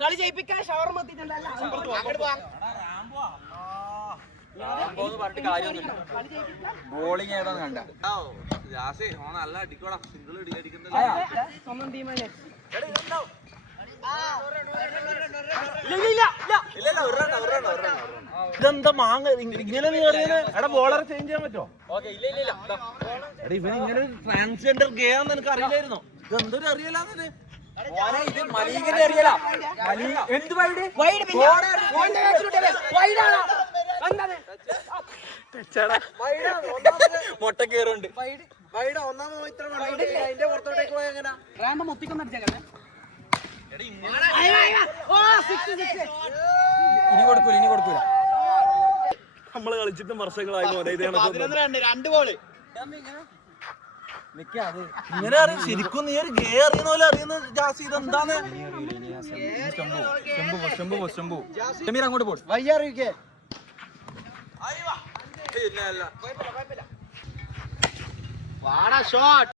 കളി ജയിപ്പിക്കാൻ ഷവർമ ബോളിംഗ് ഏതാന്ന് കണ്ട നല്ല അടിക്കോടാ സിംഗിൾ സ്വന്തം ടീമല്ലേ ഇതെന്താ മാങ്ങ ഇങ്ങനെ നീ എടാ ബോളറെ ചേഞ്ച് ചെയ്യാൻ പറ്റുമോ? എടാ ഇവൻ ഇങ്ങനെ ട്രാൻസ്ജെൻഡർ ഗേ ആണെന്ന് എനിക്ക് അറിയില്ലായിരുന്നോ? ഇതെന്തൊരു അറിയലാന്നത് മുട്ട കേറുണ്ട് ഇനി കൊടുക്കൂല നമ്മള് കളിച്ചിട്ടും വർഷങ്ങളായി രണ്ട് ബോള് ഇങ്ങനെ അറിയും ശരിക്കും നീ ഒരു ഗേ അറിയുന്ന പോലെ അറിയുന്ന ജാസി ഇതെന്താന്ന് ഷമീർ അങ്ങോട്ട് പോടും വയ്യാറിയിക്കേ വാടാ ഷോട്ട്